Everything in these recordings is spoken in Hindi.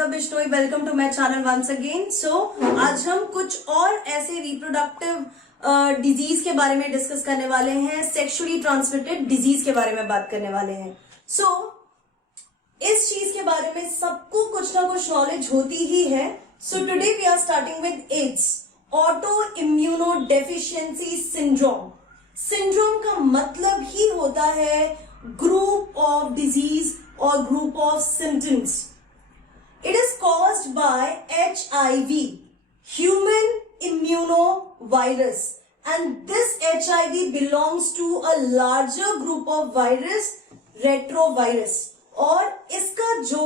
Gita Bishnoi, welcome to my channel once again. So आज हम कुछ और ऐसे रिप्रोडक्टिव डिजीज के बारे में डिस्कस करने वाले हैं, सेक्सुअली ट्रांसमिटेड डिजीज के बारे में बात करने वाले हैं। इस चीज के बारे में सबको कुछ ना कुछ नॉलेज होती ही है। So today we are starting with AIDS, auto immuno deficiency syndrome. Syndrome का मतलब ही होता है group of disease or group of symptoms. It is caused by HIV, human immunovirus, and this HIV belongs to a larger group of virus, retrovirus. और इसका जो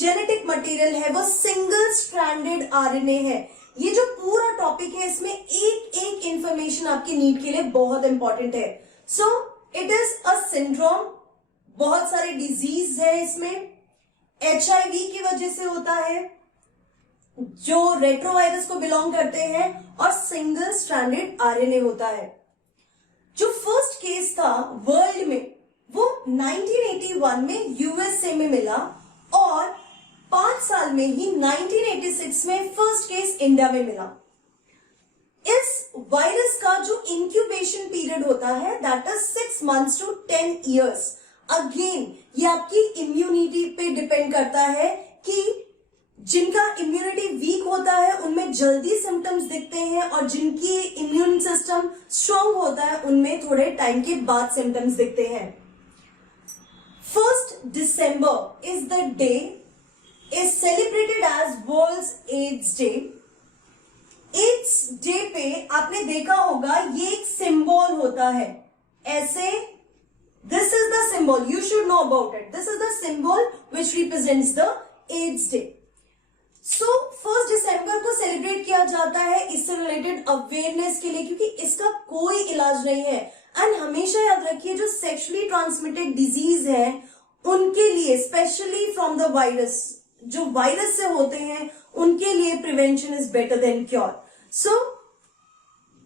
जेनेटिक मटेरियल है वो सिंगल स्ट्रैंडेड आरएनए है। ये जो पूरा टॉपिक है इसमें एक एक इंफॉर्मेशन आपकी नीड के लिए बहुत इंपॉर्टेंट है। So it is a syndrome, बहुत सारे डिजीज है इसमें। HIV की वजह से होता है, जो रेट्रोवायरस को बिलोंग करते हैं, और सिंगल स्ट्रैंडेड आरएनए होता है। जो फर्स्ट केस था वर्ल्ड में वो 1981 में यूएसए में मिला और 5 साल में ही 1986 में फर्स्ट केस इंडिया में मिला। इस वायरस का जो इंक्यूबेशन पीरियड होता है that is 6 months to 10 years। Again ये आपकी इम्यूनिटी पे डिपेंड करता है कि जिनका इम्यूनिटी वीक होता है उनमें जल्दी सिम्टम्स दिखते हैं और जिनकी इम्यून सिस्टम स्ट्रांग होता है उनमें थोड़े टाइम के बाद सिम्टम्स दिखते हैं। 1 December is the day is celebrated as World AIDS Day. AIDS Day पे आपने देखा होगा ये एक सिंबल होता है, ऐसे this is the symbol, you should know about it. This is the symbol which represents the AIDS day. So 1 December को सेलिब्रेट किया जाता है इससे रिलेटेड अवेयरनेस के लिए, क्योंकि इसका कोई इलाज नहीं है। एंड हमेशा याद रखिए जो सेक्सुअली ट्रांसमिटेड डिजीज है उनके लिए, स्पेशली फ्रॉम द वायरस, जो वायरस से होते हैं उनके लिए prevention is better than cure. So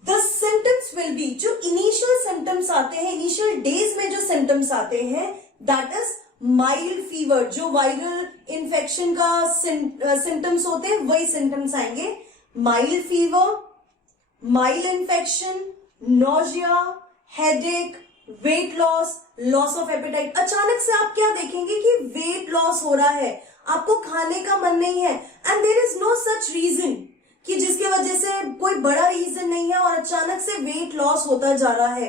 The symptoms will be, जो इनिशियल सिम्टम्स आते हैं, इनिशियल डेज में जो सिम्टम्स आते हैं दैट इज माइल्ड फीवर। जो वायरल इन्फेक्शन का सिम्टम्स होते हैं वही सिम्टम्स आएंगे। Mild fever, mild infection, nausea, headache, weight loss, loss of appetite. अचानक से आप क्या देखेंगे कि वेट लॉस हो रहा है, आपको खाने का मन नहीं है, and there is no such reason कि जिसकी वजह से कोई बड़ा रीजन नहीं है और अचानक से वेट लॉस होता जा रहा है।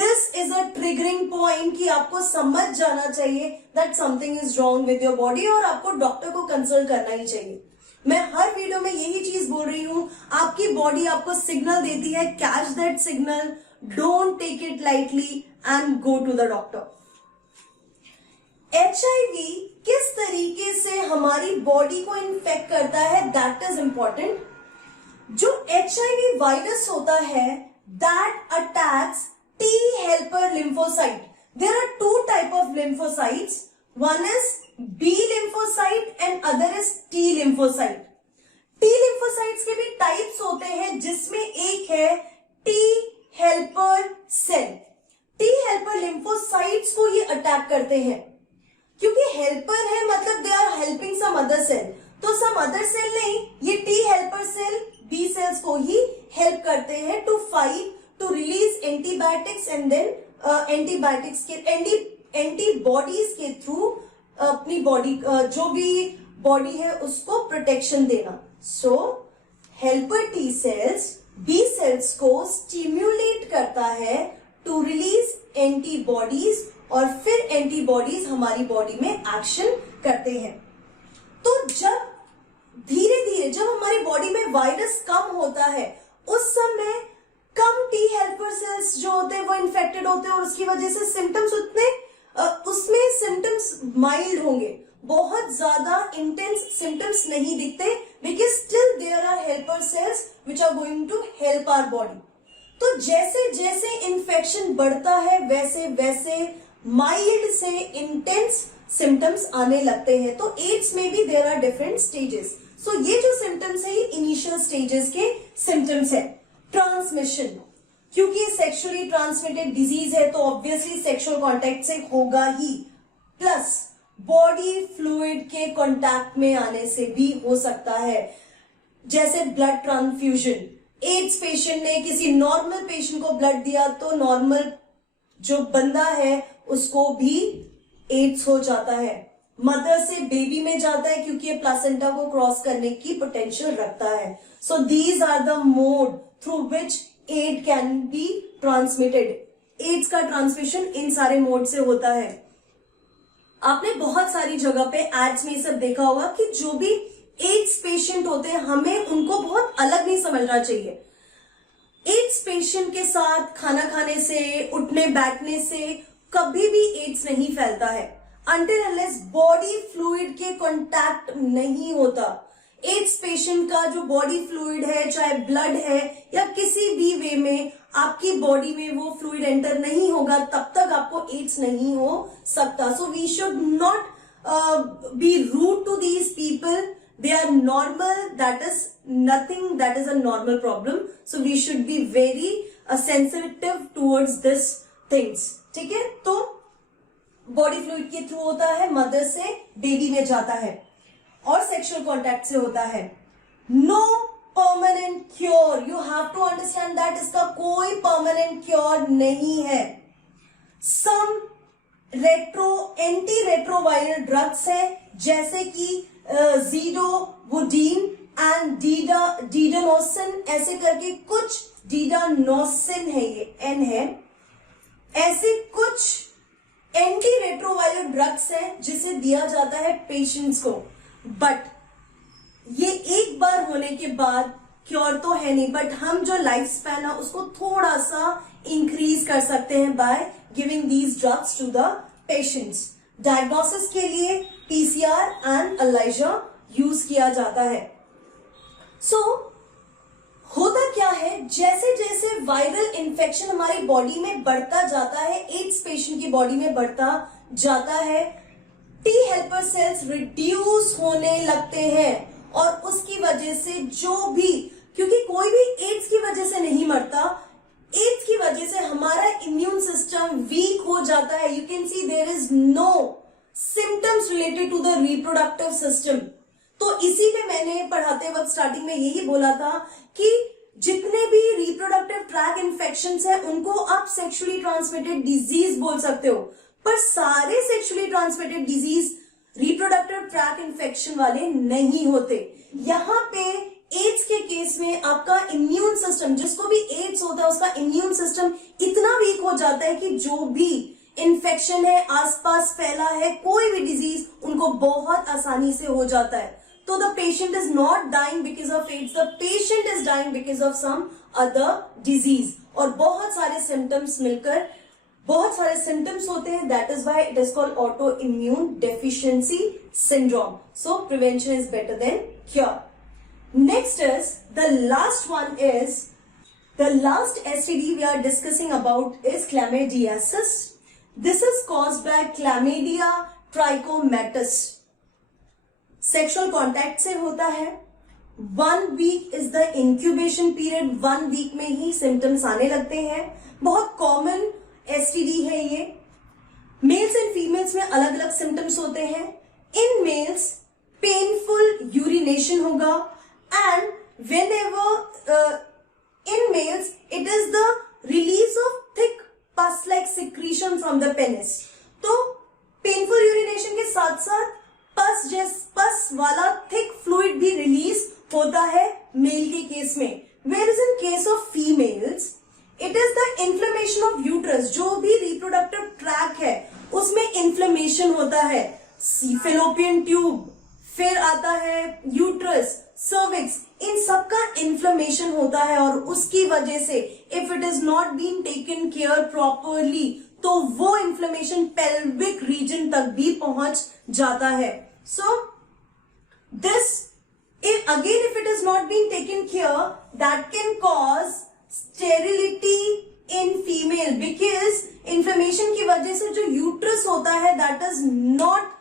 This is a triggering point कि आपको समझ जाना चाहिए that something is wrong with your body और आपको डॉक्टर को कंसल्ट करना ही चाहिए। मैं हर वीडियो में यही चीज बोल रही हूं, आपकी बॉडी आपको सिग्नल देती है, catch that signal, don't take it lightly and go to the doctor. HIV किस तरीके से हमारी बॉडी को इन्फेक्ट करता है दैट इज इंपॉर्टेंट। जो HIV वायरस होता है that attacks T helper lymphocyte. There are 2 type of lymphocytes. One is B lymphocyte and other is T lymphocyte. T lymphocytes के भी टाइप्स होते हैं जिसमें एक है T helper cell. T helper lymphocytes को ये अटैक करते हैं, क्योंकि हेल्पर है मतलब they are helping some other cell, तो सम अदर सेल नहीं, ये T helper cell B cells को ही हेल्प करते हैं to fight, to release antibiotics and then antibiotics के एंटीबॉडीज के थ्रू अपनी बॉडी, जो भी बॉडी है उसको प्रोटेक्शन देना। So helper T cells B cells को स्टिम्युलेट करता है टू रिलीज एंटीबॉडीज और फिर एंटीबॉडीज हमारी बॉडी में एक्शन करते हैं। तो जब धीरे धीरे जब हमारी बॉडी में वायरस कम होता है उस समय कम टी हेल्पर सेल्स जो होते हैं वो इन्फेक्टेड होते हैं और उसकी वजह से सिम्टम्स उसमें सिम्टम्स माइल्ड होंगे, बहुत ज्यादा इंटेंस सिम्टम्स नहीं दिखते, because still there are helper cells which are going to help our body. तो जैसे जैसे इन्फेक्शन बढ़ता है वैसे वैसे माइल्ड से इंटेंस सिम्टम्स आने लगते हैं। तो एड्स में भी देयर आर डिफरेंट स्टेजेस। सो ये जो सिम्टम्स है ये इनिशियल स्टेजेस के सिम्टम्स है। ट्रांसमिशन, क्योंकि सेक्सुअली ट्रांसमिटेड डिजीज है तो ऑब्वियसली सेक्सुअल कॉन्टेक्ट से होगा ही, प्लस बॉडी फ्लूइड के कांटेक्ट में आने से भी हो सकता है, जैसे ब्लड ट्रांसफ्यूजन। एड्स पेशेंट ने किसी नॉर्मल पेशेंट को ब्लड दिया तो नॉर्मल जो बंदा है उसको भी एड्स हो जाता है। मदर से बेबी में जाता है क्योंकि ये प्लासेंटा को क्रॉस करने की पोटेंशियल रखता है। So these are the mode through which AIDS can be transmitted. AIDS का ट्रांसमिशन इन सारे मोड से होता है। आपने बहुत सारी जगह पे एड्स में सब देखा होगा कि जो भी एड्स पेशेंट होते हैं हमें उनको बहुत अलग नहीं समझना चाहिए। एड्स पेशेंट के साथ खाना खाने से, उठने बैठने से कभी भी एड्स नहीं फैलता है until unless बॉडी फ्लूइड के कांटेक्ट नहीं होता। एड्स पेशेंट का जो बॉडी फ्लूइड है, चाहे ब्लड है या किसी भी वे में आपकी बॉडी में वो फ्लूइड एंटर नहीं होगा, तब तक आपको एड्स नहीं हो सकता। So we should not be rude to these people. They are normal. That is nothing. That is a normal problem. So we should be very sensitive towards this things. ठीक है? तो बॉडी फ्लूइड के थ्रू होता है, मदर से बेबी में जाता है और सेक्सुअल कॉन्टैक्ट से होता है। No permanent cure. You have to understand that इसका कोई परमानेंट क्योर नहीं है। सम एंटी रेट्रोवायरल ड्रग्स है जैसे कि ज़ीडोवुडीन एंड डीडानोसिन, ऐसे करके कुछ, डीडानोसिन है ये, एन है, ऐसे कुछ एंटी रेट्रोवायरल ड्रग्स है जिसे दिया जाता है पेशेंट्स को। बट ये एक बार होने के बाद क्योर तो है नहीं, बट हम जो लाइफ स्पैन है उसको थोड़ा सा इंक्रीज कर सकते हैं by giving these drugs to the patients. Diagnosis के लिए पीसीआर एंड एलाइजा यूज किया जाता है। सो होता क्या है, जैसे जैसे वायरल इन्फेक्शन हमारी बॉडी में बढ़ता जाता है, एड्स पेशेंट की बॉडी में बढ़ता जाता है, टी हेल्पर सेल्स रिड्यूस होने लगते हैं और उसकी वजह से जो भी, क्योंकि कोई भी एड्स की वजह से नहीं मरता, एड्स की वजह से हमारा इम्यून सिस्टम वीक हो जाता है। You can see there is no symptoms related to the reproductive system. तो इसीलिए मैंने पढ़ाते वक्त स्टार्टिंग में यही बोला था कि जितने भी रिप्रोडक्टिव ट्रैक इन्फेक्शंस हैं उनको आप सेक्सुअली ट्रांसमिटेड डिजीज बोल सकते हो, पर सारे sexually transmitted disease reproductive tract infection वाले नहीं होते। यहाँ पे एड्स के केस में आपका इम्यून सिस्टम, जिसको भी एड्स होता है उसका इम्यून सिस्टम इतना वीक हो जाता है कि जो भी इन्फेक्शन है, आसपास फैला है कोई भी डिजीज, उनको बहुत आसानी से हो जाता है। तो the patient is not dying because of AIDS, the patient is dying because of some other disease. और बहुत सारे सिम्टम्स मिलकर बहुत सारे सिम्टम्स होते हैं, that is why it is called auto immune deficiency syndrome. So prevention is better than cure. Next is the last one is the last STD we are discussing about is chlamydiasis. This is caused by Chlamydia trichomatis. Sexual contact से होता है। 1 week is the incubation period. 1 week में ही symptoms आने लगते हैं। बहुत common STD है ये। Males and females में अलग अलग symptoms होते हैं। In males painful urination होगा and whenever in males it is the release of thick pus like secretion from the penis. तो painful urination के साथ साथ पस वाला थिक फ्लूइड भी रिलीज होता है मेल के केस में। Whereas in case of females it is the inflammation of uterus, जो भी reproductive tract है उसमें inflammation होता है। fallopian tube, फिर आता है यूट्रस, सर्विक्स, इन सबका इन्फ्लेमेशन होता है और उसकी वजह से if it is not been taken care properly तो वो इन्फ्लेमेशन पेल्विक रीजन तक भी पहुंच जाता है। So this again if it is not been taken care that can cause sterility in female, because inflammation की वजह से जो यूट्रस होता है that is not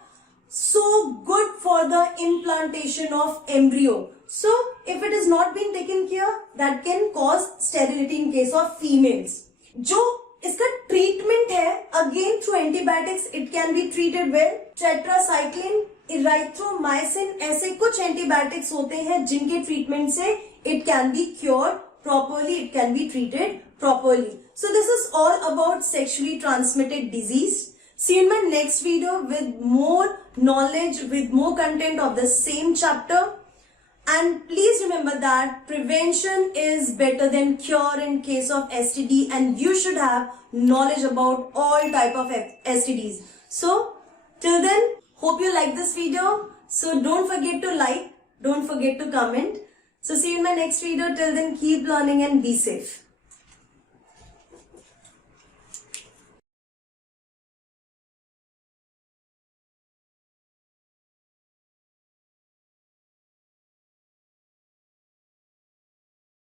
so good for the implantation of embryo. So if it is not being taken care, that can cause sterility in case of females. जो इसका ट्रीटमेंट है again through antibiotics, it can be treated with tetracycline, erythromycin, ऐसे कुछ एंटीबायोटिक्स होते हैं जिनके ट्रीटमेंट से it can be cured properly, it can be treated properly. So this is all about sexually transmitted disease. See you in my next video with more knowledge, with more content of the same chapter. And please remember that prevention is better than cure in case of STD, and you should have knowledge about all type of STDs. So till then, hope you like this video. So don't forget to like, don't forget to comment. So see you in my next video. Till then, keep learning and be safe.